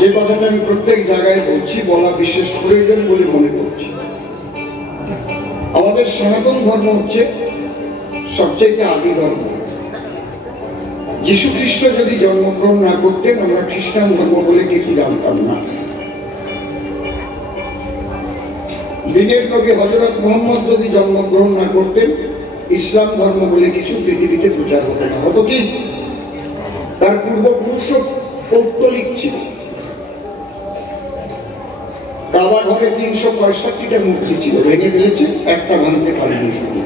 যে কথাটা আমি প্রত্যেক জায়গায় বলছি, বলা বিশেষ প্রয়োজন বলে মনে করছি। আমাদের সনাতন ধর্ম হচ্ছে সবচেয়ে আদি ধর্ম। যীশু খ্রিস্ট যদি জন্মগ্রহণ না করতেন, আমরা খ্রিস্টান ধর্ম বলে কিছু জানতাম না। দিনের নবী হযরত মুহাম্মদ যদি জন্মগ্রহণ না করতেন, ইসলাম ধর্ম বলে কিছু পৃথিবীতে প্রচার হতো না। হতো কি? তার পূর্বপুরুষ পৌত্তলিক ছিল। কাবা ঘরে ৩৬৫টা মূর্তি ছিল, ভেঙে ফেলেছে, একটা ভাঙতে পারেনি শুধু।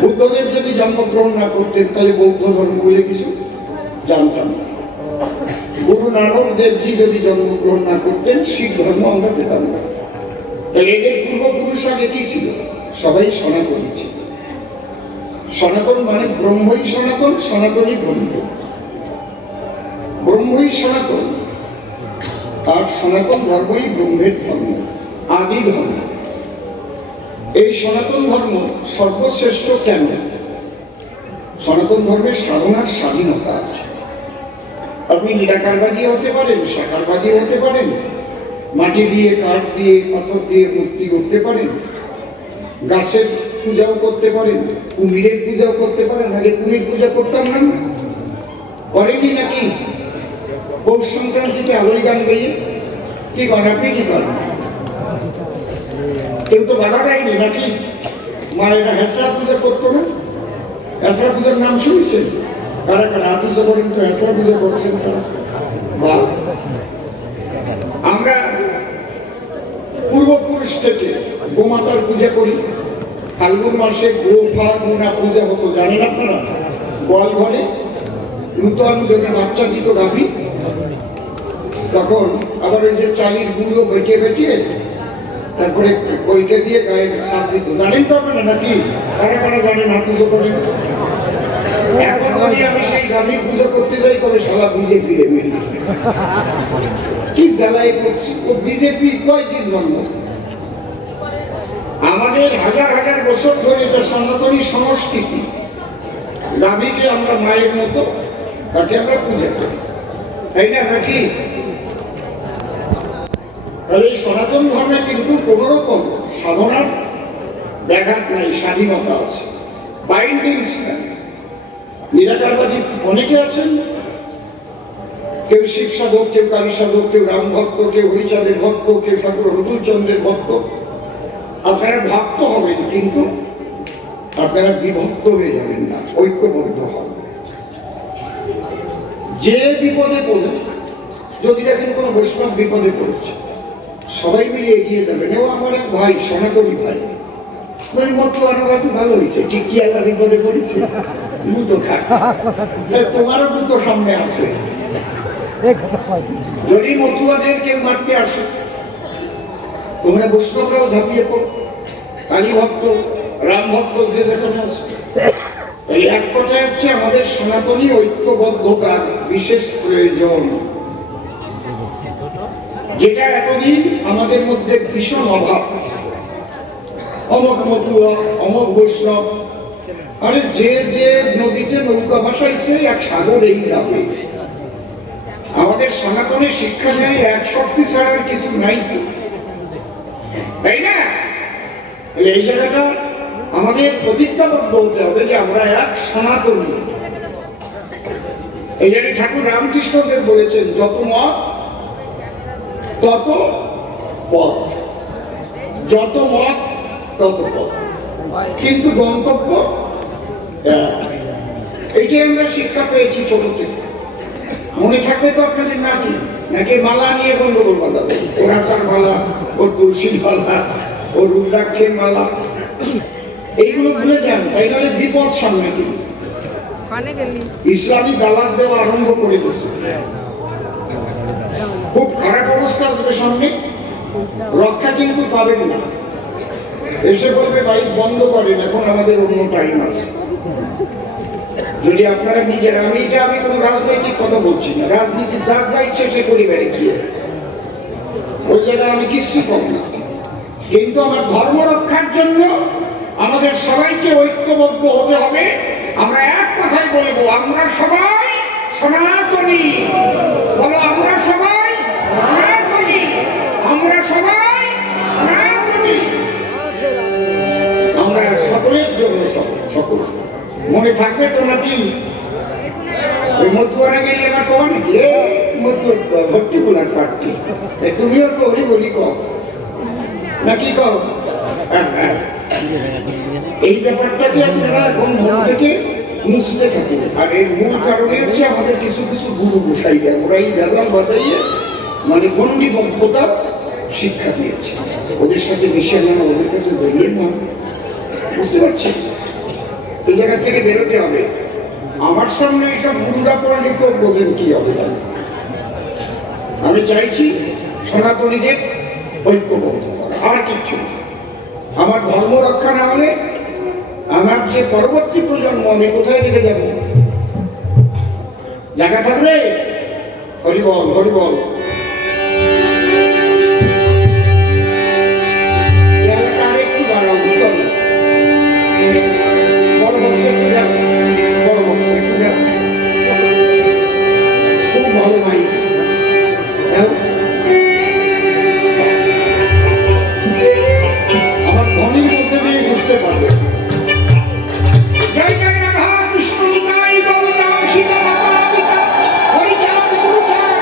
বুদ্ধদেব যদি জন্মগ্রহণ না করতেন, তাহলে বৌদ্ধ ধর্ম বলে কিছু জানতাম না। গুরু নানক দেবজি যদি জন্মগ্রহণ না করতেন, শিখ ধর্ম আমরা পেতাম না। তাহলে এদের পূর্বপুরুষ আগে কি ছিল? সবাই সনাতনী ছিল। সনাতন মানে ব্রহ্মই সনাতন, সনাতনই ব্রহ্ম। ব্রহ্মই সনাতন, আর সনাতন ধর্মই ব্রহ্মের ধর্ম, আদি ধর্ম। এই সনাতন ধর্ম সর্বশ্রেষ্ঠ কেন? সনাতন ধর্মের সাধনার স্বাধীনতা আছে। আপনি নিরাকারবাদী হতে পারেন, সাকারবাদী হতে পারেন, মাটি দিয়ে, কাঠ দিয়ে, পাথর দিয়ে মূর্তি করতে পারেন, গাছের পূজাও করতে পারেন, কুমিরের পূজাও করতে পারেন। আগে কুমির পূজা করতাম না, করেননি নাকি? পৌষ সংক্রান্তিতে আলোয় গান গাইয়ে কি করেন? আপনি কি করেন? কেউ তো বাধা দেয়নি নাকি? মায়েরা হেসরা পূজা করতো না? হেসরা পূজার নাম শুনেছেন? কারা কারা হাত উঁচু করেন তো? হেসরা পূজা করছেন তারা? বা আমরা পূর্বপুরুষ থেকে গোমাতার পূজা করি। ফাল্গুন মাসে গোফা পূজা হতো, জানেন আপনারা? গোয়াল ঘরে নূতন যদি বাচ্চা দিত গাভী, তখন আবার ওই যে চালির গুঁড়ো বেটিয়ে বেটিয়ে তারপরে কলকে দিয়ে গায়ে সাপ দিত, জানেন তো আপনারা নাকি? কারা কারা জানেন? হাত উঁচু করেন। এখন যদি আমি সেই গাভী পুজো করতে যাই, তবে সারা বিজেপি রে মিলি কি জ্বালাই করছি। ও বিজেপি কয়দিন জন্ম? আমাদের হাজার হাজার বছর ধরে এটা সনাতনী সংস্কৃতি। গাভীকে আমরা মায়ের মতো, তাকে আমরা পূজা করি, তাই না নাকি? তাহলে এই সনাতন ধর্মে কিন্তু কোন রকম সাধনার ব্যাঘাত নাই, স্বাধীনতা আছে, বাইন্ডিংস নাই। নিরাকারবাদী অনেকে আছেন, কেউ শিব সাধক, কেউ কালী সাধক, কেউ রাম ভক্ত, কেউ হরিচাঁদের ভক্ত, কেউ ঠাকুর হরচন্দ্রের ভক্ত। আপনারা ভক্ত হবেন, কিন্তু আপনারা বিভক্ত হয়ে যাবেন না, ঐক্যবদ্ধ হবেন। যে বিপদে পড়ুক, যদি দেখেন কোনো বৈষ্ণব বিপদে পড়েছে, সবাই মিলে এগিয়ে যাবেন। ও আমার এক ভাই, সনাতনী ভাই, ভালো হয়েছে, টিকি আল্লাহ বিপদে পড়েছে, দুটো খায়, তোমারও দুটো সামনে আছে। যদি মতুয়াদের কেউ মারতে আসে, তোমরা বৈষ্ণবরাও ঝাঁপিয়ে পড়ো, কালী ভক্ত, রাম ভক্ত, যে যেখানে আছে। তাই এক কথায় হচ্ছে আমাদের সনাতনী ঐক্যবদ্ধতার বিশেষ প্রয়োজন, যেটা এতদিন আমাদের মধ্যে ভীষণ অভাব। অমক মতুয়া, অমক বৈষ্ণব, আরে যে যে নদীতে নৌকা ভাসাইছে এক সাগরেই যাবে। আমাদের সনাতনের শিক্ষা নেই এক শক্তি ছাড়ার কিছু নাই, তাই না? এই জায়গাটা আমাদের প্রতিজ্ঞাবদ্ধ হতে হবে যে আমরা এক সনাতনী। এই জন্য ঠাকুর রামকৃষ্ণদেব বলেছেন, যত মত তত পথ, যত মত তত পথ, কিন্তু গন্তব্য এইটাই আমরা শিক্ষা পেয়েছি ছোট থেকে। মনে থাকবে তো আপনাদের নাকি? নাকি মালা নিয়ে গন্ডগোল বাঁধাবে? ও রাসার মালা, ও তুলসীর মালা, ও রুদ্রাক্ষের মালা, এইগুলো ভুলে যান, তাই নাহলে বিপদ সামনে। কিন্তু ইসলামী দাওয়াত দেওয়া আরম্ভ করে দিয়েছে, খুব খারাপ অবস্থা আসবে সামনে, রক্ষা কিন্তু পাবেন না। এসে বলবে ভাই বন্ধ করেন, এখন আমাদের অন্য টাইম আছে। যদি আপনারা নিজের, আমি কোনো রাজনৈতিক কথা বলছি না, রাজনীতি যার যা ইচ্ছে সে করি বেড়েছি, ওই জায়গায় আমি কিচ্ছু কম না, কিন্তু আমার ধর্ম রক্ষার জন্য আমাদের সবাইকে ঐক্যবদ্ধ হতে হবে। আমরা এক কথাই বলবো, আমরা সবাই সনাতনী। বলো আমরা সবাই সনাতনী, আমরা সবাই সনাতনী। আমরা সকলের জন্য সকল। মনে থাকবে তো নাকি? ওই মতুয়ারা গেলে এবার কো নাকি ভর্তি গুলার পার্টি, তুমিও তো হরি বলি কও নাকি কও? এই ব্যাপারটাকে আপনারা এখন মন থেকে মুছতে থাকেন। আর এর মূল কারণে হচ্ছে আমাদের কিছু কিছু গুরু গোসাইরা, ওরা এই বেজাল বাজাইয়ে মানে গণ্ডিবদ্ধতা শিক্ষা দিয়েছে। ওদের সাথে মিশে না, ওদের কাছে বেরিয়ে না, বুঝতে পারছেন? এই জায়গা থেকে বেরোতে হবে। আমার সামনে এইসব গুরুরা পড়ালে তো বোঝেন কি হবে। আমি চাইছি সনাতনীদের ঐক্যবদ্ধ করা, আর কিচ্ছু। আমার ধর্ম রক্ষা না হলে আমার যে পরবর্তী প্রজন্ম আমি কোথায় রেখে যাব? জায়গা থাকলে হরিবল হরিবল। একটু বাড়াও, বড় বক্সে একটু যাও, বড় বক্সে একটু যাও, খুব ভালো মাই। আমার ধ্বনির মধ্যে দিয়ে বুঝতে পারবে। জয় জয় রাধা কৃষ্ণ নিতাই বলরাম সীতা মাতা পিতা হরিচাঁদ গুরুচাঁদ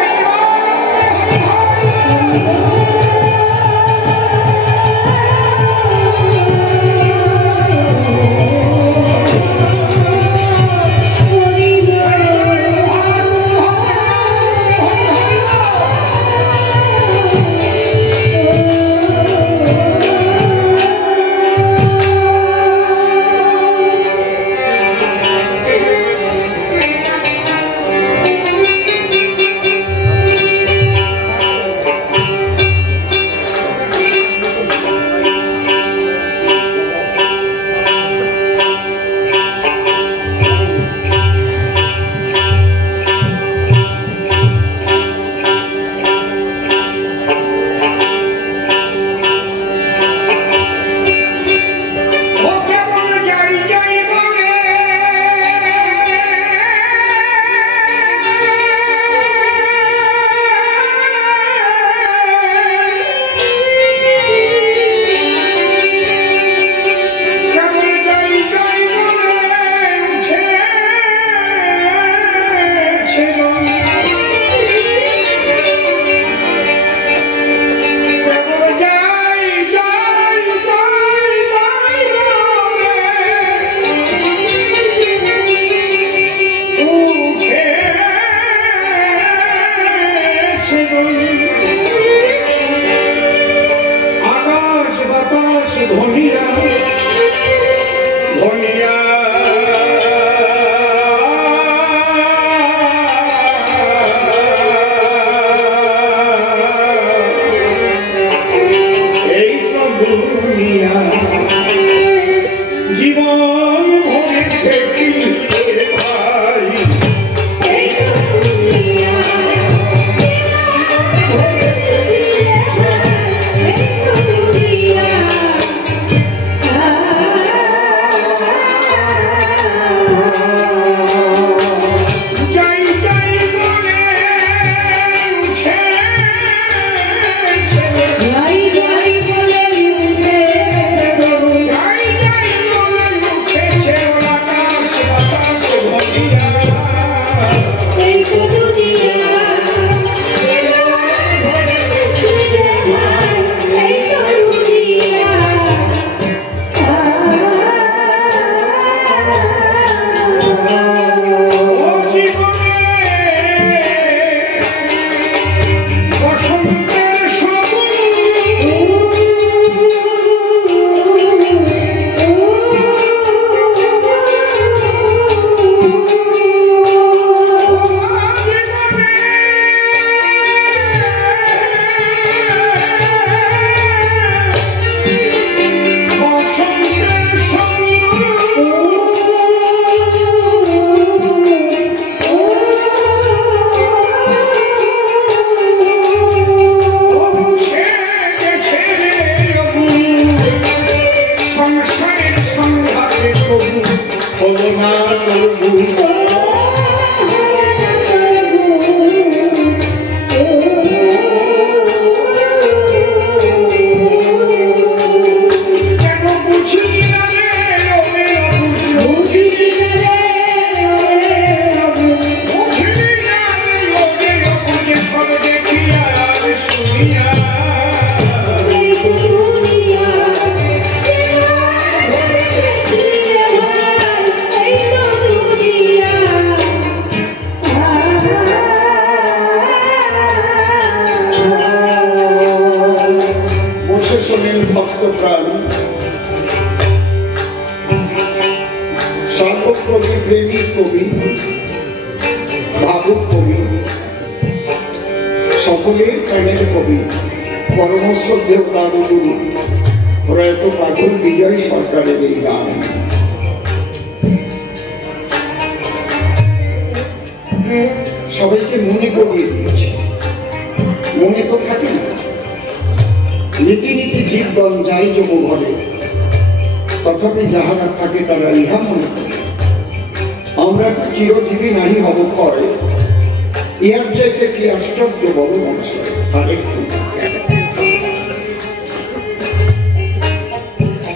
ভক্তপ্রাণ সাধক কবি, প্রেমিক কবি, ভাবুক কবি, সকলের প্রাণের কবি পরমশ্রদ্ধেয় দাদুগুরু প্রয়াত পাগল বিজয় সরকারের এই গান। সবাইকে মনে করিয়ে দিয়েছে, মনে তো থাকে না। নীতি নীতি জীবন যাই যম ঘরে, তথাপি যাহারা থাকে তারা ইহা মনে করে। আমরা তো চিরজীবী নাহি হব ক্ষয়, ইহার চাইতে কি আশ্চর্য বড় মানুষ আরেকটু।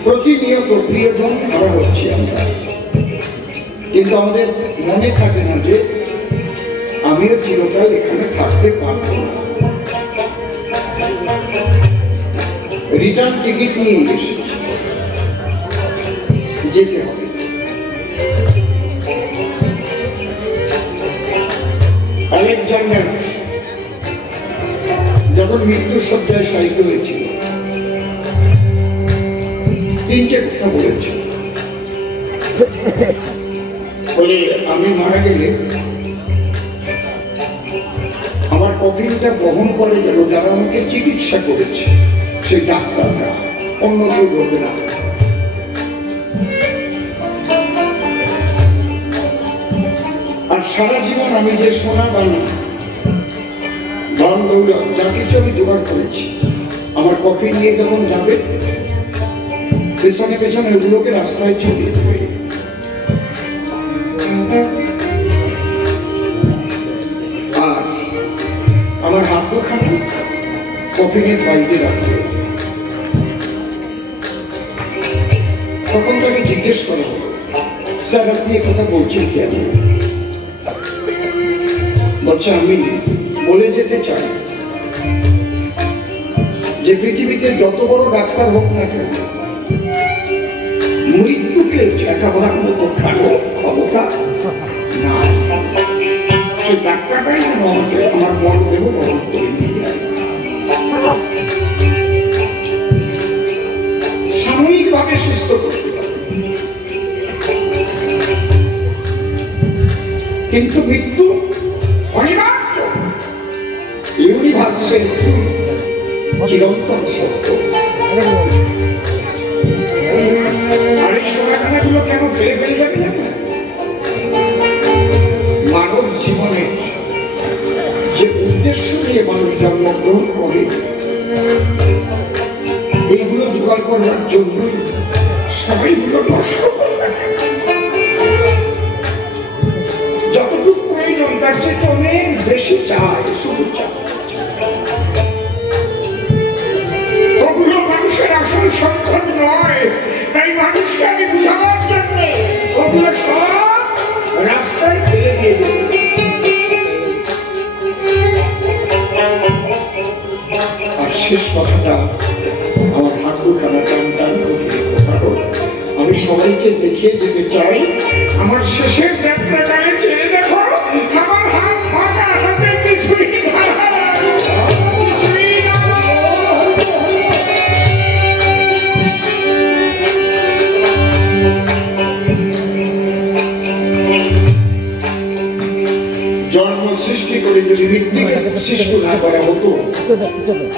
প্রতিনিয়ত প্রিয়জন হারা হচ্ছি আমরা, কিন্তু আমাদের মনে থাকে না যে আমিও চিরকাল এখানে থাকতে পারব না। রিটার্ন টিকিট নিয়ে এসেছি, যেতে হবে। আলেকজান্ডার যখন মৃত্যুর শয্যায় শায়িত হয়েছিল, তিনটে কথা বলেছিল। বলে, আমি মারা গেলে আমার কফিনটা বহন করে গেল যারা আমাকে চিকিৎসা করেছে, সেই ডাক্তাররা, অন্য কেউ হবে না। আর সারা জীবন আমি যে সোনা দানা, ধন দৌলত, যা কিছু আমি জোগাড় করেছি, আমার কফিন নিয়ে যখন যাবে, পেছনে পেছনে ওগুলোকে রাস্তায় ছড়িয়ে দেবে। আর আমার হাত দুখানা কফিনের বাইরে রাখবে। তখন তাকে জিজ্ঞেস করা হলো, স্যার আপনি কথা বলছেন কেন? বলছে, আমি বলে যেতে চাই যে পৃথিবীতে যত বড় ডাক্তার হোক না কেন, মৃত্যুকে ঠেকাবার মতো কারো ক্ষমতা না। সে ডাক্তারটাই আমাকে আমার মরদেহ বহন করে নিয়ে যায়। সাময়িকভাবে সুস্থ করতে পারে, কিন্তু মৃত্যু অনিবার্য, ইউনিভার্সেল, চিরন্তন সত্য। আর এই সোনাখানাগুলো কেন ফেলে ফেলে যাবে না? মানব জীবনে যে উদ্দেশ্য নিয়ে মানুষ জন্মগ্রহণ করে, এইগুলো জোগাড় করার জন্য সবাইগুলো নষ্ট করে। যতটুকু প্রয়োজন তার চেয়ে অনেক বেশি চায়, শুধু চায়। ওগুলো মানুষের আসল সম্পদ নয়, তাই মানুষকে আমি বুঝাবার জন্য ওগুলো সব রাস্তায় ফেলে দিয়ে দেব। আর শেষ কথাটা আমার হাত দুখানা টান টান করে, কারণ আমি সবাইকে দেখিয়ে দিতে চাই আমার শেষের যাত্রাটায় চেয়ে দেখো, আমার হাত ফাঁকা, হাতে কিছুই না। জন্ম সৃষ্টি করে যদি মৃত্যুকে সৃষ্টি না করা হতো,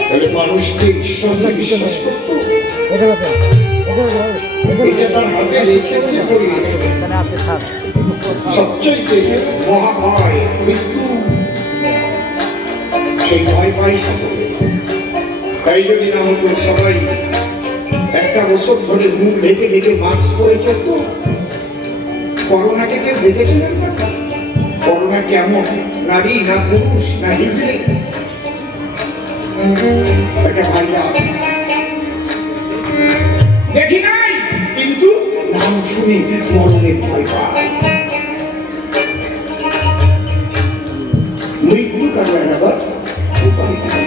তাহলে মানুষকে ঈশ্বরকে বিশ্বাস করত। এটা তার হাতে রেখেছে বলে সবচাইতে মহাভয় মৃত্যু, সেই ভয় পাই সকলে। তাই যদি না হতো, সবাই একটা বছর ধরে মুখ ঢেকে ঢেকে মাস্ক পরে চলত। করোনাকে কেউ দেখেছিলেন না? করোনা কেমন? নারী না পুরুষ না হিজড়ে, একটা ভাইরাস। দেখি নাই, কিন্তু নাম শুনি মরণের ভয় পায়। মৃত্যু কারো এড়াবার উপায় নেই।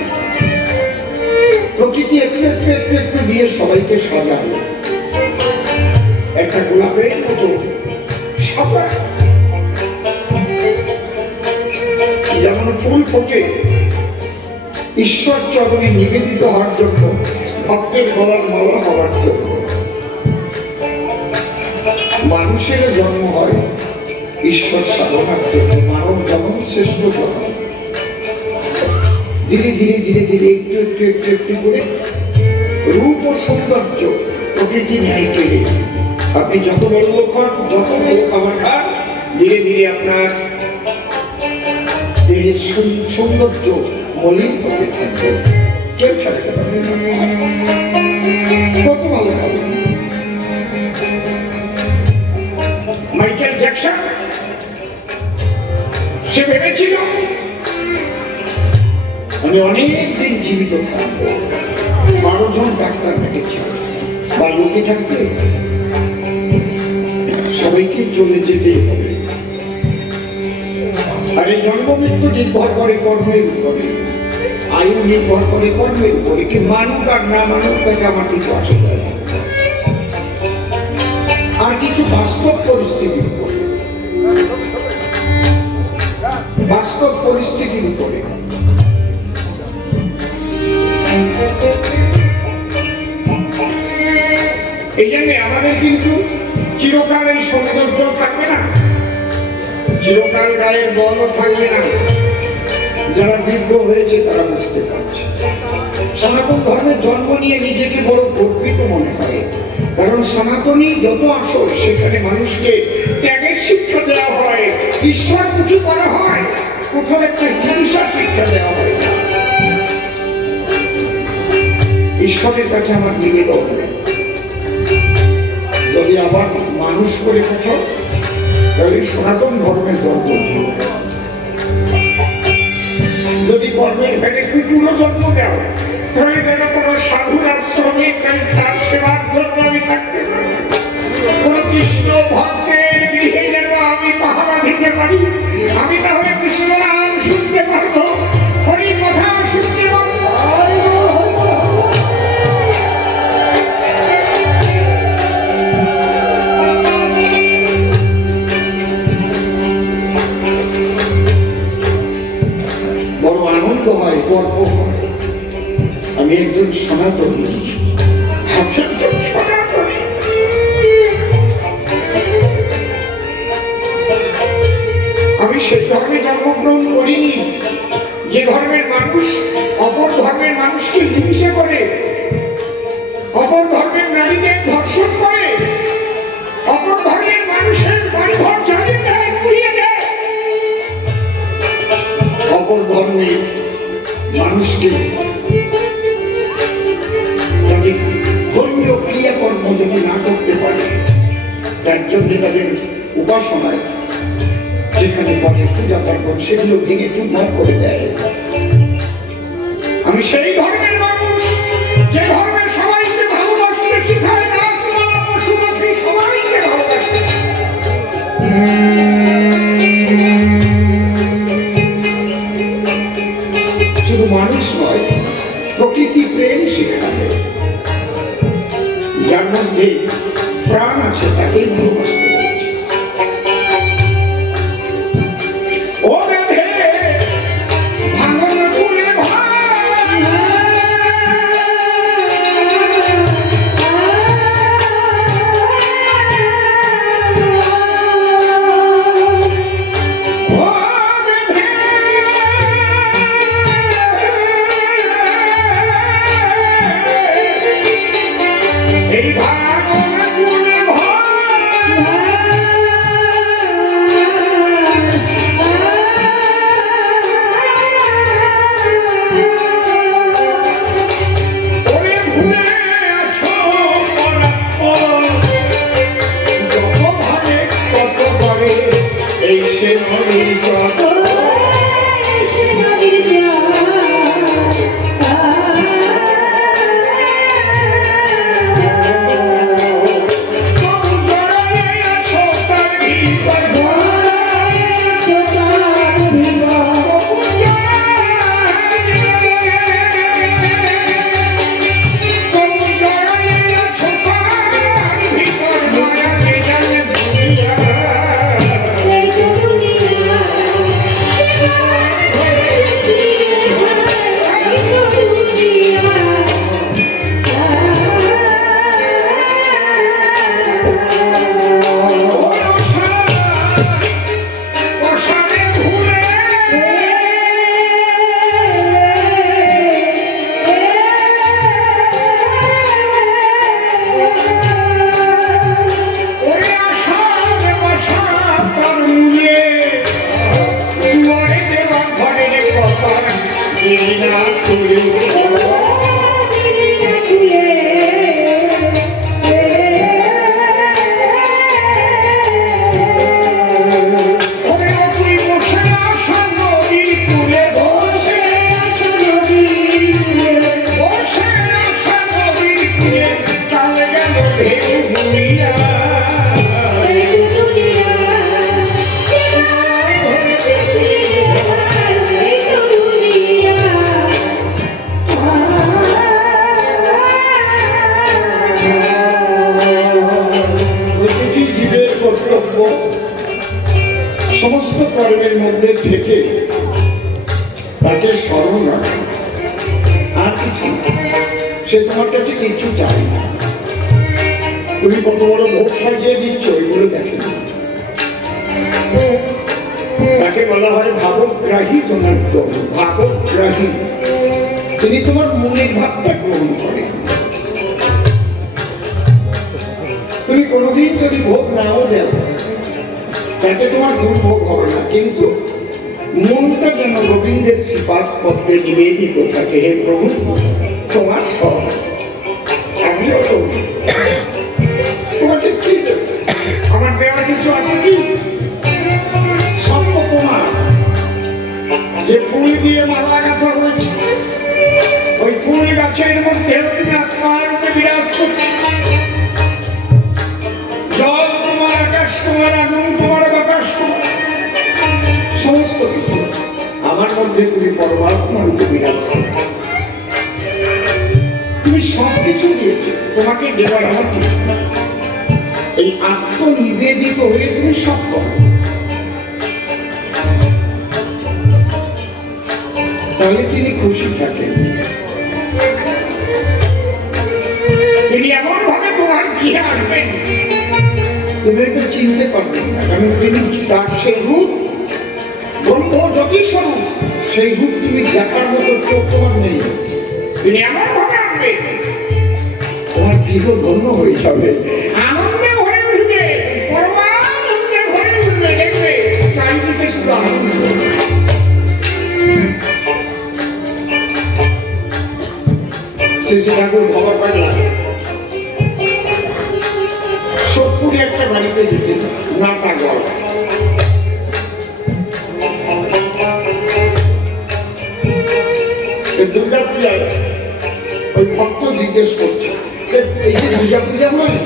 প্রকৃতি একটু একটু একটু একটু দিয়ে সবাইকে সাজায় একটা গোলাপের মতো সাদা, যেমন ফুল ফোটে ঈশ্বর চরণে নিবেদিত হওয়ার জন্য ভক্তের গলার মালা হওয়ার জন্য। মানুষের জন্ম হয় ঈশ্বর সাধনার জন্য, মানব জন্ম শ্রেষ্ঠ জন্ম। ধীরে ধীরে ধীরে ধীরে একটু একটু একটু একটু করে রূপ ও সৌন্দর্য প্রকৃতি ন্যায় কেড়ে আপনি যত বড় লোক হন, যত বড় খাবার খান, ধীরে ধীরে আপনার দেহের সৌন্দর্য মলিন হতে থাকবে। কেউ থাকতে পারবে না, কত ভালো খাবে। মাইকেল জ্যাকসন সে ভেবেছিল আমি অনেক দিন জীবিত থাকবো, 12 জন ডাক্তার ডেকেছিল, বা লোকে থাকবে সবাইকে চলে যেতে হবে। আর এই জন্ম মৃত্যু নির্ভর করে কর্মের উপরে, আয়ু নির্ভর করে কর্মের উপরে। কি মানুক আর না মানুক তাকে আমার কিছু আসে যায় না, আর কিছু বাস্তব পরিস্থিতির উপরে, বাস্তব পরিস্থিতির উপরে। এই জন্য আমাদের কিন্তু চিরকাল এই সৌন্দর্য থাকবে না, চিরকাল গায়ের বলও থাকবে না। যারা বৃদ্ধ হয়েছে তারা বুঝতে পারছে। সনাতন ধর্মের জন্ম নিয়ে নিজেকে বড় গর্বিত মনে হয়, কারণ সনাতনী যত আসর সেখানে মানুষকে ত্যাগের শিক্ষা দেওয়া হয়, ঈশ্বরমুখী করা হয়, কোথাও একটা হিংসার শিক্ষা দেওয়া হয় না। ঈশ্বরের কাছে আমার নিবেদন, যদি আবার মানুষ করে কোথাও, তাহলে সনাতন ধর্মের জন্ম ছিল। যদি কর্মের ভেড়ে কুকুরও জন্ম দেও, তাহলে যেন কোনো সাধুর আশ্রমে তার সেবার জন্য আমি থাকতে পারি, কোন কৃষ্ণ ভক্তের গৃহে যেন আমি পাহারা দিতে পারি। আমি তাহলে কৃষ্ণ নাম শুনতে পারবো, হরি কথা শুনতে পারবো। বড় আনন্দ হয়, গর্ব হয়, আমি একজন সনাতনী। আমি সেই ধর্মে জন্মগ্রহণ করিনি যে ধর্মের মানুষ অপর ধর্মের মানুষকে হিংসা করে, অপর ধর্মের নারীদের ধর্ষণ করে, অপর ধর্মের মানুষের বাড়িঘর জ্বালিয়ে দেয়, পুড়িয়ে দেয়, অপর ধর্মের মানুষকে তাদের ধর্মীয় ক্রিয়াকর্ম যদি না করতে পারে, তার জন্য তাদের উপাসনায় যেখানে পরে পূজা পার্বণ সেগুলো ভেঙে চুরমার করে দেয়। আমি সেই ধর্মের মানুষ যে ধর্মের সবাইকে ভালোবাসতে শিখায়, গাছপালা পশু পাখি সবাইকে ভালোবাসতে। শুধু মানুষ নয়, প্রকৃতি প্রেম শিখাবে। যার মধ্যে প্রাণ আছে তাকেই ভালোবাসতে। এই ভাগবত সমস্ত কর্মের মধ্যে থেকে তাকে স্মরণ রাখা, আর কিছু সে তোমার কাছে কিছু চাই না। তুমি কত বড় ভোগ সাজিয়ে দিচ্ছ এগুলো দেখে না। তাকে বলা হয় ভাবগ্রাহী। জনার্দন ভাবগ্রাহী, তিনি তোমার মনের ভাবটা গ্রহণ করেন। তুমি কোনোদিন যদি ভোগ নাও দেও তাতে তোমার দুর্ভোগ হবে না, কিন্তু মনটা যেন গোবিন্দের শ্রীপাদ পদ্মে নিবেদিত থাকে। হে প্রভু, তোমার সব আমিও তো তোমাকে কি দেব? আমার দেওয়ার কিছু আছে কি? সব তো তোমার। যে ফুল দিয়ে মালা গাঁথা হয়েছে, ওই ফুল গাছের মধ্যে তুমি আত্মার রূপে বিরাজ করছো। জল তোমার, আকাশ তোমার, আগুন তোমার, বাতাস তোমার, সমস্ত কিছু আমার মধ্যে তুমি পরমাত্মা রূপে বিরাজ করো। তুমি সবকিছু দিয়েছো, তোমাকে দেওয়ার আমার কিছু না। এই আত্মনিবেদিত হয়ে তুমি সব করো, তাহলে তিনি খুশি থাকেন। তিনি এমন ভাবে তোমার গৃহে আসবেন তুমি তো চিনতে পারবেন না, কারণ তিনি তার সেই রূপ ব্রহ্ম জ্যোতি স্বরূপ, সেই রূপ তুমি দেখার মতো চোখ তোমার নেই। তিনি এমন ভাবে আসবেন তোমার গৃহ ধন্য হয়ে যাবে, আনন্দে ভরে উঠবে, পরমানন্দে ভরে উঠবে। দেখবে চারিদিকে শুধু আনন্দ। শ্রী ঠাকুর খবর পাইলাম সোদপুরে একটা বাড়িতে যেতেন, নাটাগড়। দুর্গা পূজায় ওই ভক্ত জিজ্ঞেস করছে, এই যে দুর্গা পূজা হয়,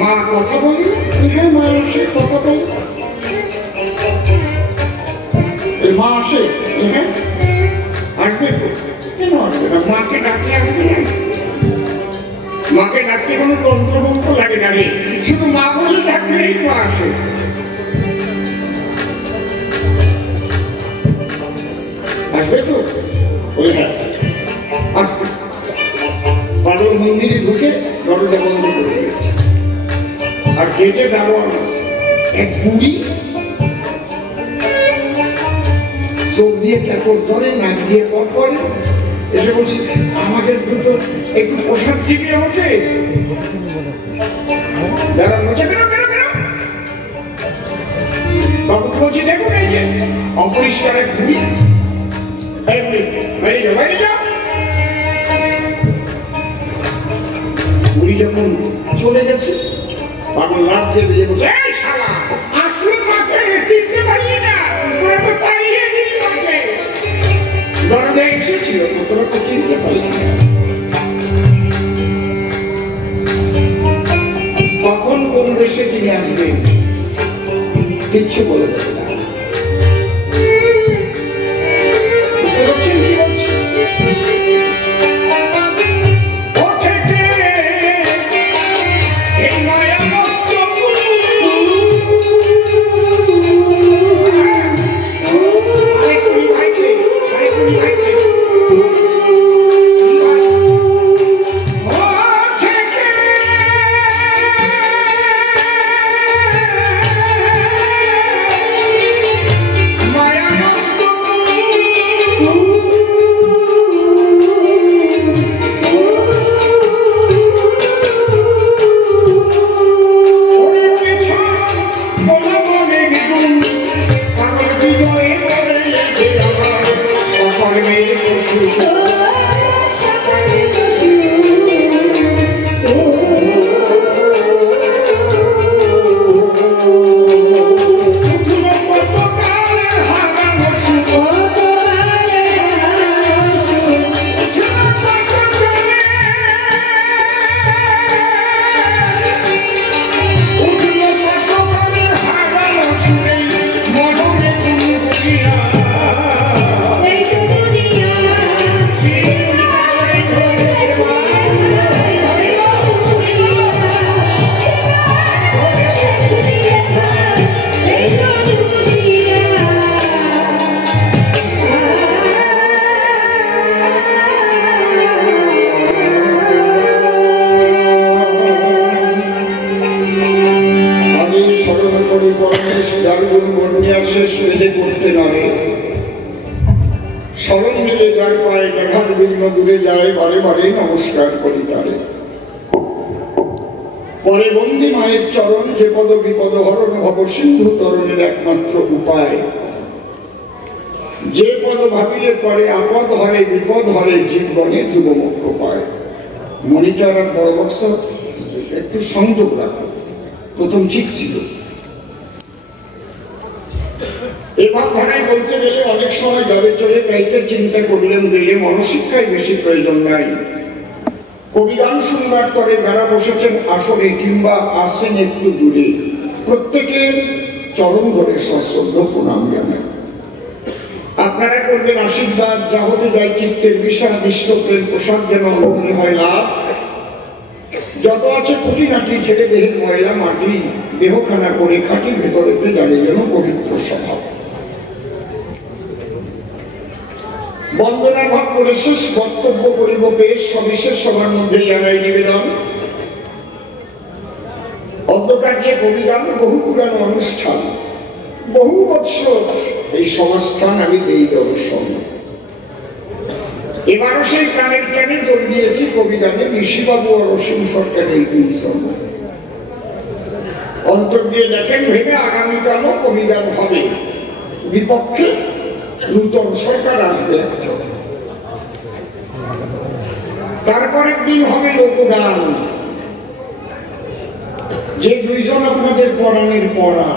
মা কথা বলি? হ্যাঁ, মা আসে, কথা বলি। মা আসে? হ্যাঁ, আসবে তো। কেন আসবে না? মাকে ডাকলে আসবে না? মাকে ডাকতে কোনো তন্ত্রমন্ত্র লাগে না রে, শুধু মা বলে ডাকলেই মা আসে। আসবে তো? ওই হ্যাঁ আসবে। বাদর মন্দিরে ঢুকে দরজা বন্ধ করে দিয়েছে, আর গেটে দারোয়ান আছে এক বুড়ি, চোখ দিয়ে কাপড় ধরে, নাক দিয়ে পর করে, এসে বলছি আমাদের দুটো একটু প্রসাদ দিবি আমাকে। বাবু বলছি দেখুন এই যে অপরিষ্কার এক ভূমি, বুড়ি যখন চলে গেছে বাবু লাভ দিয়ে দিয়ে বলছে আসলে মাকে চিনতে পারলি না, তোরা তো তাড়িয়ে দিলি মাকে। দরজা এসেছিল তো তোরা তো চিনতে পারলি না। কখন কোন দেশে তিনি আসবেন কিচ্ছু বলে দেবে না। বুঝতে পারছেন কি বলছে? সকল नमस्कार करी तारे परे बंदी माয়ের চরণ যে পদ বিপদ হরণ ভব সিন্ধু তরণের একমাত্র উপায় যে পদ ভাবিলে পরে আপদ হরে বিপদ হরে জীবনে ধ্রুব মুক্ত পায় মনিটর আর বড় বক্স একটু সংযোগ রাখো প্রথম ঠিক ছিল এই ভাবধারায় বলতে গেলে অনেক সময় যাবে চলে গাইতে চিন্তা করলেন দিলে মনশিক্ষায় বেশি প্রয়োজন নাই কবিগান শুনবার পরে যারা বসেছেন আসরে কিংবা আসেন একটু দূরে প্রত্যেকের চরণ ধরে সশ্রদ্ধ প্রণাম জানাই আপনারা করবেন আশীর্বাদ যা হতে যায় চিত্তের বিষয় দৃষ্ট প্রেম প্রসাদ যেন অনুভূতি হয় লাভ যত আছে খুঁটিনাটি ছেড়ে দেহের ময়লা মাটি দেহখানা করে খাটি ভেতরেতে জানে যেন পবিত্র স্বভাব বন্দনা ভাব করে শেষ বক্তব্য করিব বেশ সবিশেষ সবার মধ্যে জানাই নিবেদন অন্ধকার যে কবিগান বহু পুরানো অনুষ্ঠান বহু বৎসর এই সমাজস্থান আমি এই দর্শন এবারও সেই প্রাণের প্রাণে যোগ দিয়েছি কবিগানে ঋষিবাবু আর অসীম সরকার এই দুইজন অন্তর দিয়ে দেখেন ভেবে আগামীকালও কবিগান হবে বিপক্ষে নূতন সরকার আসবে একজন তারপর একদিন হবে লোকগান যে দুইজন আপনাদের পরাণের পড়া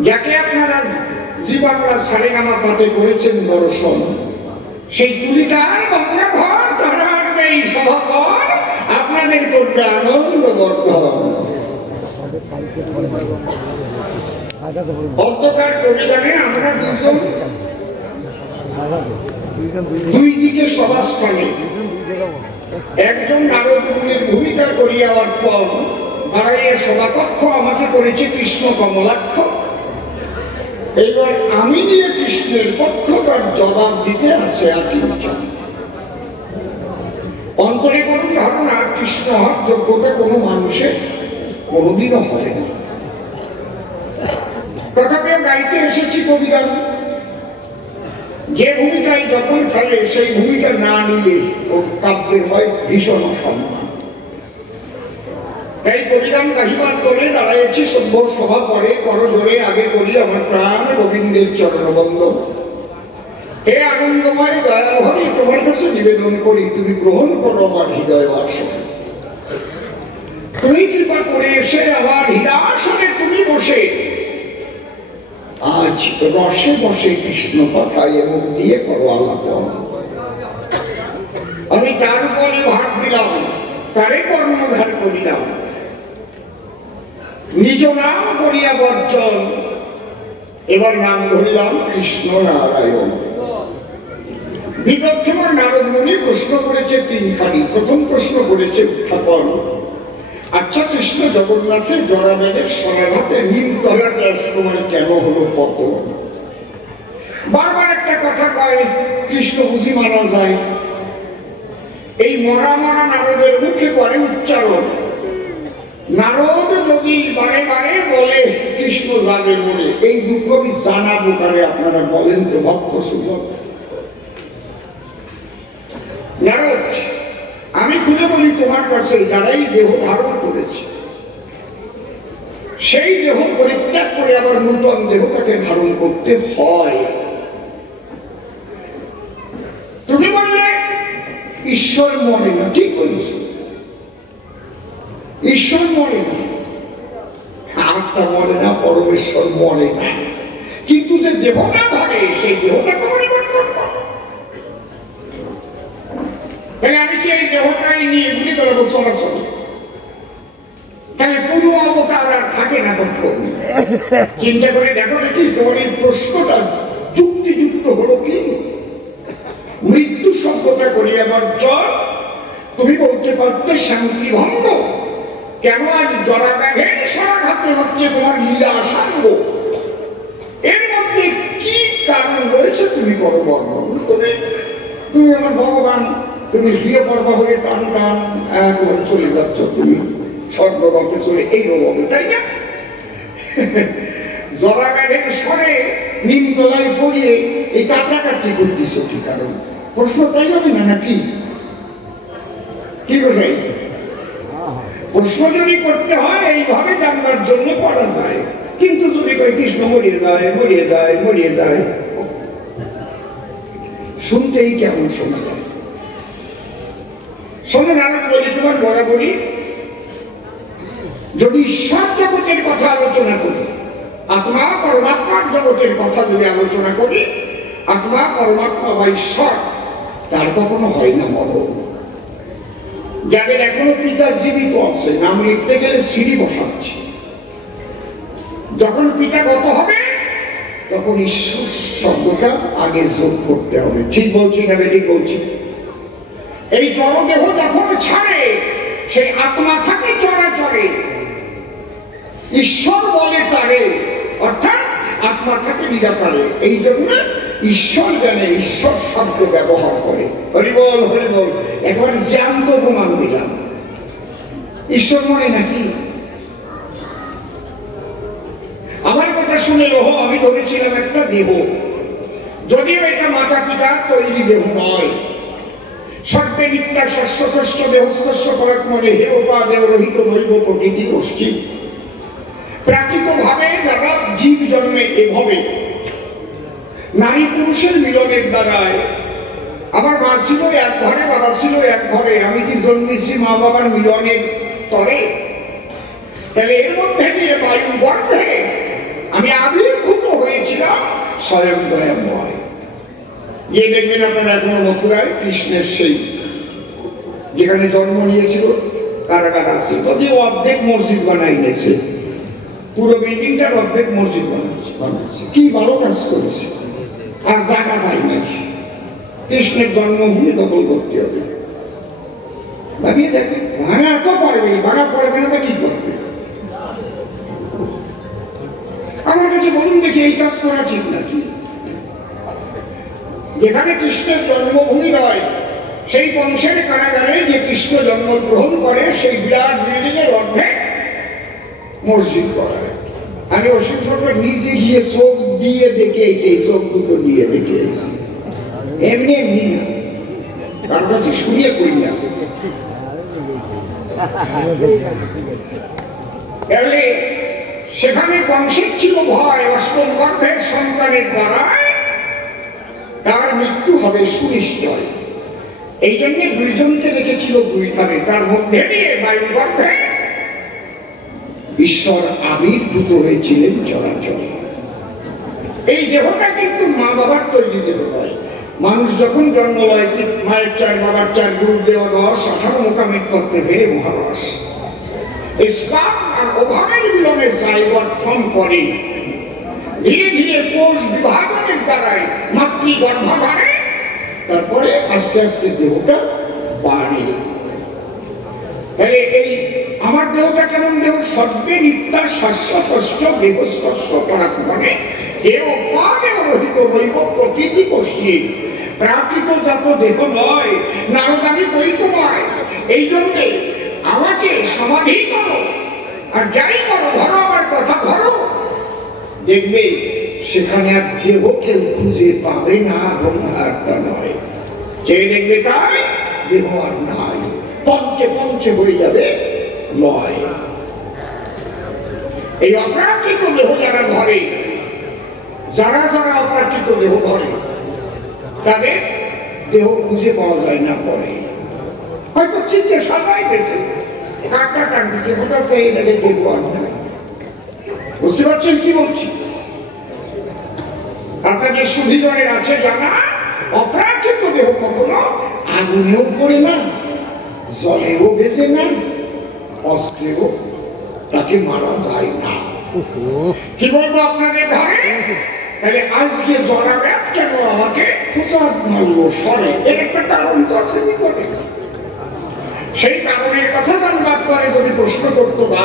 যাকে আপনারা জীবনরা সারেগামা পাতে করেছেন দর্শন সেই তুলিকার গঙ্গাধর তারা এই সভাপর আপনাদের করবে আনন্দ বর্ধন অন্ধকার কবিগানে আমরা দুই দিকে সভাস্থানে একজন নারদ মুনির ভূমিকা করিয়াবার পর দাঁড়াইয়া সভাকক্ষ আমাকে করেছে কৃষ্ণ কমলাক্ষ এইবার আমি নিয়ে কৃষ্ণের পক্ষ তার জবাব দিতে আসে আকিমচান অন্তরে কোন ধারণা কৃষ্ণ হওয়ার যোগ্যতা কোনো মানুষের কোনোদিনও হবে না তথাপি গাইতে এসেছি কবিগান যে ভূমিকায় যখন খেলে সেই ভূমিকা না নিলে ওর কাব্যের হয় ভীষণ অসম্মান তাই কবিগান গাহিবার করে দাঁড়াইছি সভ্য সভা করে করজোড়ে আগে করি আমার প্রাণ গোবিন্দের চরণবন্দন হে আনন্দময় দয়াভরি তোমার কাছে নিবেদন করি তুমি গ্রহণ করো আমার হৃদয় আসন তুমি কৃপা করে এসে আমার হৃদয়াসনে তুমি বসে আজ রসে বসে কৃষ্ণ কথায় মুখ দিয়ে করো আলাপন আমি তার উপরে ভাগ দিলাম তারে কর্মধার করিলাম নিজ নাম করিয়া বর্জন এবার নাম ধরিলাম কৃষ্ণ নারায়ণ বিপক্ষে নারদ মুনি প্রশ্ন করেছে তিনখানি প্রথম প্রশ্ন করেছে উত্থাপন আচ্ছা কৃষ্ণ জগন্নাথের জরামেনের সরাঘাতে নিমতলা রাজকুমারী কেন হলো পতন বারবার একটা কথা কয় কৃষ্ণ বুঝি মারা যায় এই মরা মরা নারদের মুখে করে উচ্চারণ নারদ যদি বারে বারে বলে কৃষ্ণ যাবে বলে এই দুঃখ আমি জানাবো কারে আপনারা বলেন তো ভক্ত সুযোগ নারদ আমি খুলে বলি তোমার কাছে যারাই দেহ ধারণ করেছে সেই দেহ পরিত্যাগ করে আবার নূতন দেহটাকে ধারণ করতে হয় ঈশ্বর মরে না, ঠিক বলেছ, ঈশ্বর মরে না, আত্মা মরে না, পরমেশ্বর মরে না, কিন্তু যে দেহটা ধরে সেই দেহটা তো পরিবর্তন করে। তাহলে আমি কি এই দেহটাই নিয়ে গুলি বেড়াবো চলাচল? তাহলে পুরো অবতার আর থাকে না কখন? চিন্তা করে দেখো নাকি তোমার এই প্রশ্নটা যুক্তিযুক্ত হলো কি? মৃত্যু শব্দটা করিয়াবার চর তুমি বলতে পারতে শান্তি ভঙ্গ, কেন আজ জরা ব্যাঘের সরাঘাতে হচ্ছে তোমার লীলা সাঙ্গ? এর মধ্যে কি কারণ রয়েছে তুমি করো বর্ণন? তুমি আমার ভগবান, তুমি শুয়ে পড়বা হয়ে টান টান একবারে চলে যাচ্ছ, তুমি স্বর্গগতে চলে এইরকম, তাই না? জরা ব্যাঘের স্বরে নিমতলায় পড়িয়ে এই কাছাকাছি করতেছ কি কারণ? প্রশ্ন তাই হবে না নাকি? কি বোঝাই? প্রশ্ন যদি করতে হয় এইভাবে জানবার জন্য পড়া যায়, কিন্তু যদি কই কৃষ্ণ মরিয়ে যায় মরিয়ে যায় মরিয়ে যায়, শুনতেই কেমন শোনা যায়। শোনো নানা বলি, তোমার বরাবরই যদি ঈশ্বর জগতের কথা আলোচনা করি, আত্মা পরমাত্মার জগতের কথা যদি আলোচনা করি, আত্মা পরমাত্মা বা ঈশ্বর তার কখনো হয় না মরণ। যাদের এখনো পিতা জীবিত আছে, নাম লিখতে গেলে সিঁড়ি বসাচ্ছে, যখন পিতা গত হবে তখন ঈশ্বর শব্দটা আগে যোগ করতে হবে। ঠিক বলছি না বেঠিক বলছি? এই জড়দেহ যখন ছাড়ে সেই আত্মা থাকে চরাচরে, ঈশ্বর বলে তারে, অর্থাৎ আত্মা থাকে নিরাকারে। এই জন্য ঈশ্বর জানে, ঈশ্বর শব্দ ব্যবহার করে। হরিবল হরিবল, একবার জ্যান্ত প্রমাণ দিলাম। ঈশ্বর মনে নাকি? আমার কথা শুনে লোহ আমি ধরেছিলাম একটা দেহ, যদিও এটা মাতা পিতার তৈরি দেহ নয়। সর্বে নিত্যা শস্য দেহস্পর্শ করার মনে হে উপা দেহ রহিত নৈব প্রকৃতি পশ্চিম। প্রাকৃত ভাবে যারা জীব জন্মে এভাবে নারী পুরুষের মিলনের দ্বারায়, আমার মা ছিল এক ঘরে, বাবা ছিল এক ঘরে, আমি কি জন্মেছি মা বাবার মিলনের তরে? তাহলে এর মধ্যে দিয়ে বায়ু গর্ভে আমি আবির্ভূত হয়েছিলাম স্বয়ং দয়াময়। যে দেখবেন আপনারা এখনো মথুরায় কৃষ্ণের সেই যেখানে জন্ম নিয়েছিল কারাগার আছে, যদিও অর্ধেক মসজিদ বানাই নিয়েছে, পুরো বিল্ডিংটার অর্ধেক মসজিদ বানাচ্ছে। কি ভালো কাজ করেছে, আর জায়গা পাই নাকি? কৃষ্ণের জন্মভূমি দখল করতে হবে। ভাবিয়ে দেখে ভাঙা তো পড়বে, ভাঙা পড়বে না তো কি করবে? আমার কাছে বলুন দেখি এই কাজ করা ঠিক নাকি? যেখানে কৃষ্ণের জন্মভূমি নয়, সেই বংশের কারাগারে যে কৃষ্ণ জন্মগ্রহণ করে সেই বিরাট বিল্ডিং এর অর্ধেক মসজিদ করা। আমি অসীম সরকার নিজে গিয়ে চোখ দিয়ে দেখে এসে, চোখ দুটো দিয়ে দেখে এসেছি, এমনি এমনি না, তার কাছে শুনিয়ে করি না। তাহলে সেখানে বংশের ছিল ভয়, অষ্টম গর্ভের সন্তানের দ্বারায় তার মৃত্যু হবে সুনিশ্চয়। এই জন্য দুইজনকে রেখেছিল দুই ধারে, তার মধ্যে দিয়ে বায়ু গর্ভে ঈশ্বর আবির্ভূত হয়েছিলেন চরাচর। এই দেহটা কিন্তু মা বাবার তৈরি দেহ নয়। মানুষ যখন জন্ম লয়, মায়ের চার বাবার চার গুরুর দেওয়া 10-18 মোকামিট করতে পেরে মহারাস স্পার্ম আর ওভামের মিলনে জাইগোট করে। ধীরে ধীরে কোষ বিভাজনের দ্বারায় মাতৃ গর্ভাধারে, তারপরে আস্তে আস্তে দেহটা বাড়ে। তাহলে এই আমার দেহটা কেমন দেহ? সর্বে নিত্যা শাশ্বত দেহস্পর্শ করার মানে দেহ পা দেহ রহিত হইব প্রকৃতি পশ্চিম। প্রাকৃত জাত দেহ নয়, নারদামি কই তোমায়। এই জন্যে আমাকে সমাধি করো, আর যাই করো ধরো আমার কথা ধরো, দেখবে সেখানে আর দেহ কেউ খুঁজে পাবে না, ব্রহ্মার তা নয়। যে দেখবে তাই দেহ আর নাই, পঞ্চে পঞ্চে হয়ে যাবে লয়। এই অপ্রাকৃত দেহ যারা ধরে, যারা যারা অপ্রাকৃত দেহ ধরে, তাদের দেহ খুঁজে পাওয়া যায় না পরে। হয়তো চিনতে সাজাইতেছে, কাটা টানতেছে, বোঝাচ্ছে এটাকে দেখবো আমরা। বুঝতে পারছেন কি বলছি? আপনাদের সুধীরের আছে জানা, অপ্রাকৃত দেহ কখনো আগুনেও পড়ে না, জলেও বেজে না, অস্ত্রেও তাকে মারা যায় না। কি বলবো আপনাদের ঘরে? তাহলে আজকে জরাব্যাপ কেন আমাকে খোঁচাত মারলো সরে, এর একটা কারণ তো আছে নিকটে। সেই কারণের কথা জানবার পরে যদি প্রশ্ন করতো বা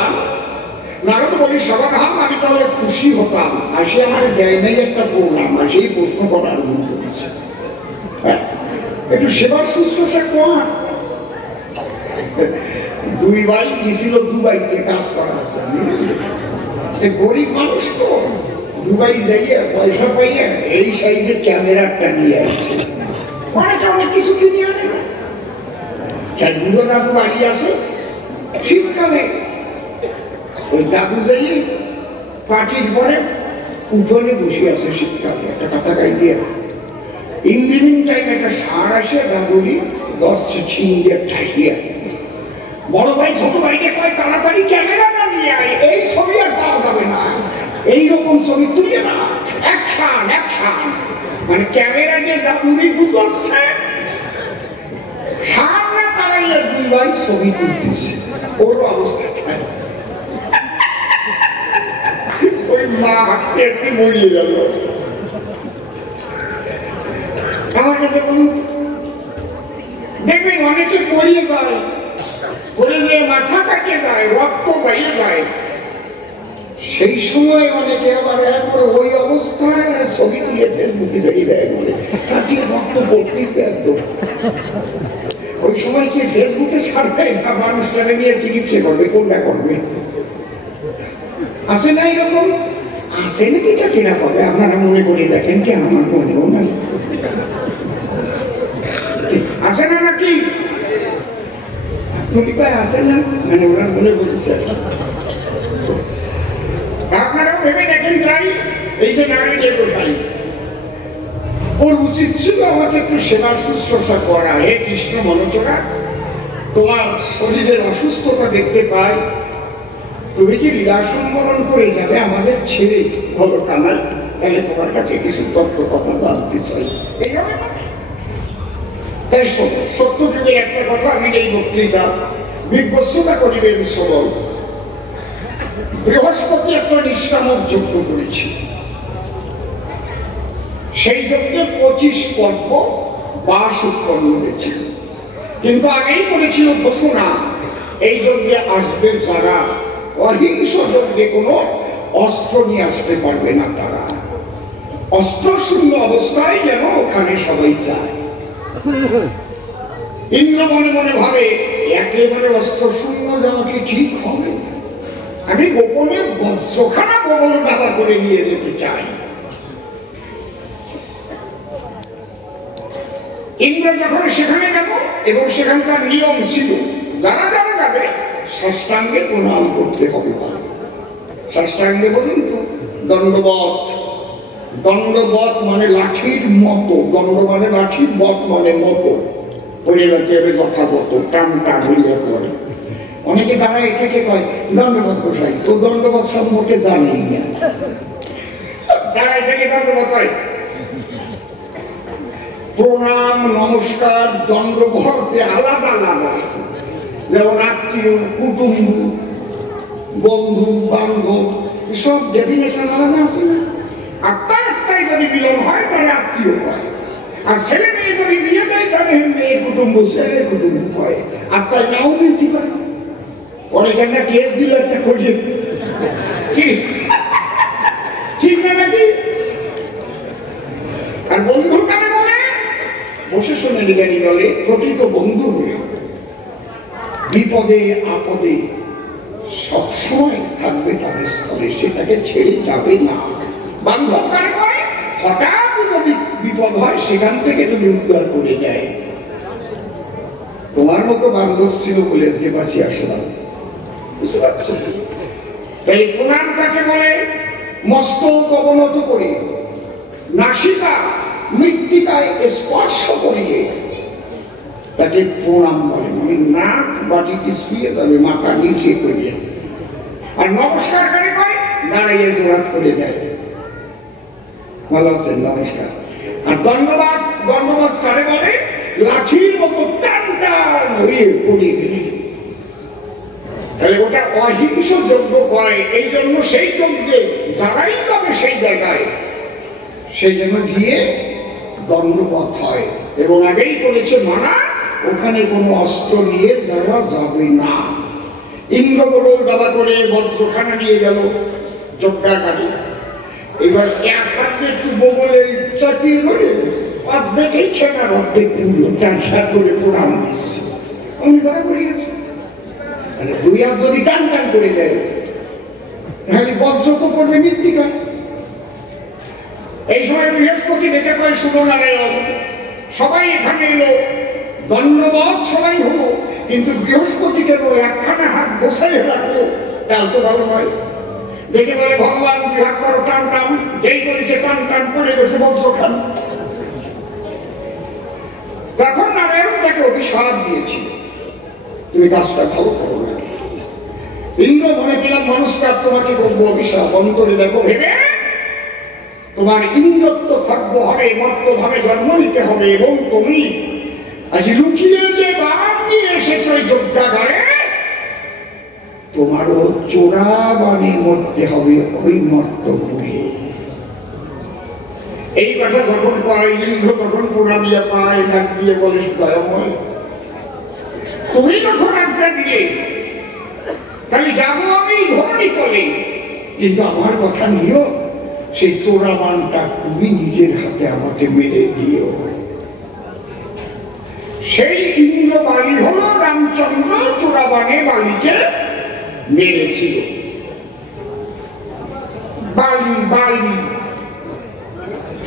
নারদ বলি সমাধান, আমি তাহলে খুশি হতাম। আসি আমার দেয় নাই একটা প্রণাম, আসেই প্রশ্ন করার আরম্ভ করেছে। একটু সেবার শুশ্রূষা কর। দুই ভাই গেছিল দুবাইতে কাজ করার জন্য, গরিব মানুষ তো দুবাই যাইয়া পয়সা পাইয়া এই সাইজের ক্যামেরাটা নিয়ে আসছে, অনেকে অনেক কিছু কিনে আনে। বুড়ো দাদু বাড়ি আছে, শীতকালে ওই দাদু যাইয়ে পাটির পরে উঠোনে বসে আছে শীতকালে, একটা কথা গাই দিয়ে ইঞ্জিনিয়ারিং টাইম একটা সার আসে দাদুরি 10 ছিনিয়ে ঠাসিয়া, বড় ভাই ছোট ভাইকে কয় তাড়াতাড়ি ক্যামেরাটা নিয়ে আয়, এই ছবি আর পাওয়া যাবে না, এইরকম ছবি তুলে না, অ্যাকশন অ্যাকশন। মানে ক্যামেরা দিয়ে দাদুরি বুঝছে, সামনে তাড়াইয়া দুই ভাই ছবি তুলতেছে, ওর অবস্থা ওই মা হাসতে একটু মরিয়ে গেল। আমার কাছে বলুন, দেখবেন অনেকে পড়িয়ে যায়, পড়ে গিয়ে মাথা কাটিয়ে যায়, রক্ত বাইরে যায়, সেই সময় অনেকে আবার একবার ওই অবস্থায় ছবি তুলে ফেসবুকে জড়িয়ে দেয়, বলে কাটিয়ে রক্ত পড়তেছে একদম। ওই সময় কি ফেসবুকে ছাড়বে না মানুষটাকে নিয়ে চিকিৎসা করবে, কোনটা করবে? আছে না এরকম? আছে নাকি তা কিনা করবে? আপনারা মনে করে দেখেন কি, আমার মনেও নাই আছে না নাকি? তুমি কয় আছে না, মানে ওরা মনে বলেছে। আপনারা ভেবে দেখেন তাই, এই যে নারীদের কোথায় ওর উচিত ছিল আমাকে একটু সেবা শুশ্রূষা করা। হে কৃষ্ণ মনোচরা, তোমার শরীরের অসুস্থতা দেখতে পাই, তুমি কি লীলা সম্বরণ করে যাবে আমাদের ছেড়ে ভালো কানাই? তাহলে তোমার কাছে কিছু তত্ত্ব কথা জানতে চাই। এইভাবে তাই সত্য যুগের একটা কথা আমি এই বক্তৃতা বিভ্যস্ততা করিবেন সবল। বৃহস্পতি একটা নিষ্কামক যজ্ঞ করেছিল, সেই যজ্ঞে 25 পর্ব বাস উৎপন্ন হয়েছিল, কিন্তু আগেই করেছিল ঘোষণা এই যজ্ঞে আসবে যারা অহিংস যজ্ঞে কোনো অস্ত্র নিয়ে আসতে পারবে না, তারা অস্ত্র শূন্য অবস্থায় যেন ওখানে সবাই যায়। ইন্দ্র মনে মনে ভাবে একেবারে অস্ত্র শূন্য যাওয়া কি ঠিক হবে? আমি গোপনে বজ্রখানা গোবর দাবা করে নিয়ে যেতে চাই। ইন্দ্র যখন সেখানে গেল এবং সেখানকার নিয়ম ছিল যারা যারা যাবে ষষ্ঠাঙ্গে প্রণাম করতে হবে। ষষ্ঠাঙ্গে বলুন তো, দণ্ডবত। দণ্ডবত মানে লাঠির মতো, দণ্ড মানে লাঠির, বত মানে মতো, পড়ে যাচ্ছে এবার যথাযথ টানটা হইয়া পড়ে। অনেকে তারা একে কয় দণ্ডবত বসাই, তো দণ্ডবত সম্পর্কে জানেই না, তারা এটাকে দণ্ডবত হয়। প্রণাম নমস্কার দণ্ডবতে আলাদা আলাদা আছে, যেমন আত্মীয়, কুটুম্ব, বন্ধু বান্ধব, সব ডেফিনেশন আলাদা আছে না? আত্মায় আত্মায় যদি মিলন হয় তাহলে আত্মীয় হয়, আর ছেলে মেয়ে যদি বিয়ে দেয় তাহলে মেয়ে কুটুম্ব ছেলে কুটুম্ব হয়। আত্মায় নাও মিলতে পারে। অনেক একটা কেস দিল একটা করিয়ে, ঠিক না নাকি? আর বন্ধু কানে বলে বসে শুনে নিগানি বলে, প্রকৃত বন্ধু হয়ে বিপদে আপদে সবসময় থাকবে তাদের স্থলে, সেটাকে ছেড়ে যাবে না। বান্ধব কানে কয় হঠাৎ যদি বিপদ হয় সেখান থেকে তুমি উদ্ধার করে দেয়। তোমার মতো বান্ধব ছিল বলে যে বাঁচি আসলাম, বুঝতে পারছো? তাই প্রণাম কাকে বলে? মস্তক অবনত করে নাসিকা মৃত্তিকায় স্পর্শ করিয়ে তাকে প্রণাম বলে, মানে নাক বাটিতে শুয়ে যাবে মাথা নিচে করিয়ে, আর নমস্কার করে কয় দাঁড়াইয়ে জোড়াত করে দেয়, ভালো আছেন নমস্কার। আর ধন্যবাদ ধন্যবাদ কারে বলে, লাঠির মতো টান টান হয়ে পড়ে গেলে, তাহলে ওটা অহিংস যজ্ঞ করে। এই জন্য সেই যজ্ঞে যারাই যাবে সেই জায়গায় সেই জন্য গিয়ে দণ্ডবধ হয়। এবং আগেই বলেছে মানা, ওখানে কোনো অস্ত্র নিয়ে যাওয়া যাবে না। ইন্দ্রবরল দাবা করে বজ্রখানা নিয়ে গেল যজ্ঞাকারী, এবার এক হাতে একটু বগলে চাপিয়ে ধরে অর্ধেকেই খেলার অর্ধেক পুরো ট্রান্সফার করে প্রণাম দিচ্ছে, আমি ধরা করে গেছি। দুই হাত যদি টান টান করে দেয় তাহলে বজ্র তো করবে মৃত্তিকা। এই সময় বৃহস্পতি ডেকে কয় শুভনারায়ণ, সবাই এখানে এলো, ধন্যবাদ সবাই হলো, কিন্তু বৃহস্পতি কেন একখানা হাত বসাই রাখলো, তাল তো ভালো নয়। ডেকে বলে ভগবান দুই হাত করো টান টান, যেই করেছে টান টান পড়ে গেছে বজ্রখান। তখন নারায়ণ তাকে অভিশাপ দিয়েছিল, তুমি কাজটা ভালো করো না। ইন্দ্র মনে পেলাম মানুষকার তোমাকে বলবো অভিশাপ, অন্তরে দেখো ভেবে তোমার ইন্দ্রত্ব খর্ব হবে, মর্তভাবে জন্ম নিতে হবে, এবং তুমি আজ লুকিয়ে যে বান নিয়ে এসেছ ওই যজ্ঞাগারে, তোমারও চোরা বানে মরতে হবে ওই মর্তপুরে। এই কথা যখন পায় ইন্দ্র তখন প্রণামিয়া পায়, নাক দিয়ে বলে দয়াময় তুমি তখন আজ্ঞা দিয়ে তাহলে যাবো আমি ধরণী তলে, কিন্তু আমার কথা নিও সেই চোরা বানটা তুমি নিজের হাতে আমাকে মেরে দিও। সেই ইন্দ্র বালি হলো রামচন্দ্র চোরা বানে বালিকে মেরেছিল। বালি বালি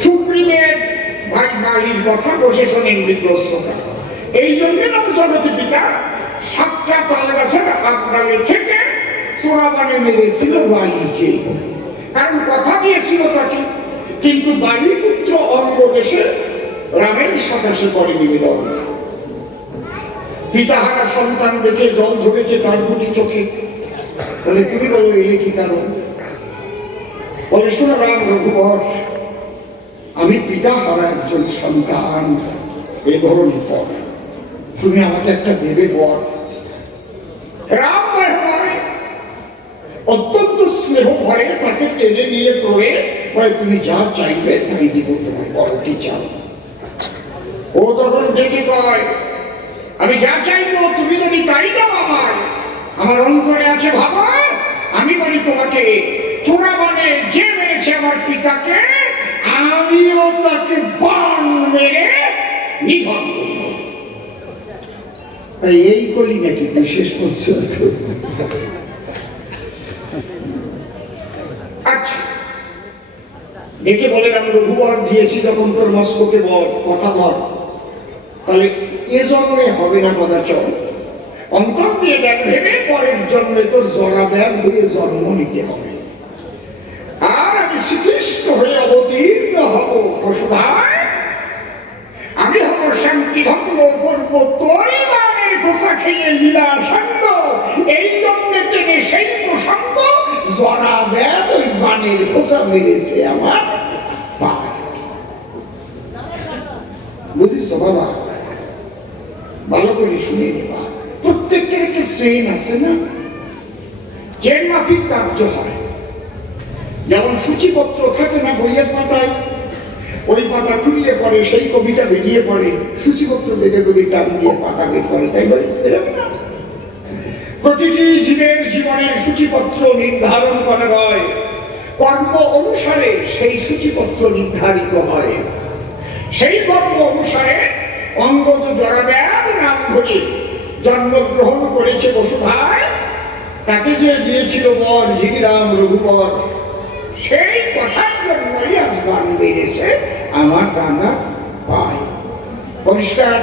সুপ্রিমের ভাই বালির কথা বসে শোনেন বিগ্রস্ততা। এই জন্য নাম জগতী পিতা সাতটা তাল গাছের আড়ালে থেকে চোরা বানে মেরেছিল বালিকে, কারণ কথা দিয়েছিল তাকে। কিন্তু বালি পুত্র অঙ্গ দেশে রামের সাতাশে করে নিবেদন, পিতাহারা সন্তান দেখে জল ঝরেছে তার দুটি চোখে। বলে তুমি বলো এ কি কারণ? বলে শোনো রাম রঘুবর, আমি পিতাহারা একজন সন্তান, এ ধরনের পর তুমি আমাকে একটা দেবে বর। রাম অত্যন্ত স্নেহ ভরে তাকে টেনে নিয়ে করে তুমি যা চাইবে তাই দিব, তোমার বড়টি চাও। ও তখন ডেকে কয় আমি যা চাইবো তুমি যদি তাই দাও আমায়, আমার অন্তরে আছে ভাবা, আমি বলি তোমাকে চোরা বানে যে মেরেছে আমার পিতাকে আমিও তাকে বান মেরে নিধন করব। এই করি নাকি বিশেষ করছে? আচ্ছা ডেকে বলেন আমি রঘুবর দিয়েছি যখন তোর মস্তকে বল কথা বল, তাহলে এ জন্মে হবে না কদাচন, অন্তর দিয়ে দেখ ভেবে পরের জন্মে তোর জরা ব্যাগ হয়ে জন্ম নিতে হবে। আর আমি শ্রীকৃষ্ণ হয়ে অবতীর্ণ হব বসুধায়, আমি হব শান্তি ভঙ্গ করব তোর বানের খোসা খেয়ে লীলা সঙ্গ, এই জন্মে টেনে সেই প্রসঙ্গ জরা ব্যাগ ওই বানের খোসা মেরেছে আমার পা। বুঝিস বাবা, ভালো করে শুনে নেবা, প্রত্যেকটা একটা চেন আছে না, চেন মাফিক কার্য হয়। যেমন সূচিপত্র থাকে না বইয়ের পাতায়, ওই পাতা খুললে পরে সেই কবিতা বেরিয়ে পড়ে, সূচিপত্র দেখে কবি টান দিয়ে পাতা বের করে, তাই বলে প্রতিটি জীবের জীবনের সূচিপত্র নির্ধারণ করা হয়, কর্ম অনুসারে সেই সূচিপত্র নির্ধারিত হয়। সেই কর্ম অনুসারে অঙ্গদ জরাব্যাগ নাম ধরে জন্মগ্রহণ করেছে বসুধায়, তাকে যে দিয়েছিল বর ঝিরিরাম রঘুবর, সেই কথার জন্যই আজ বান বেড়েছে আমার ডানা পায়। পরিষ্কার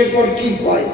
এরপর কি পায়?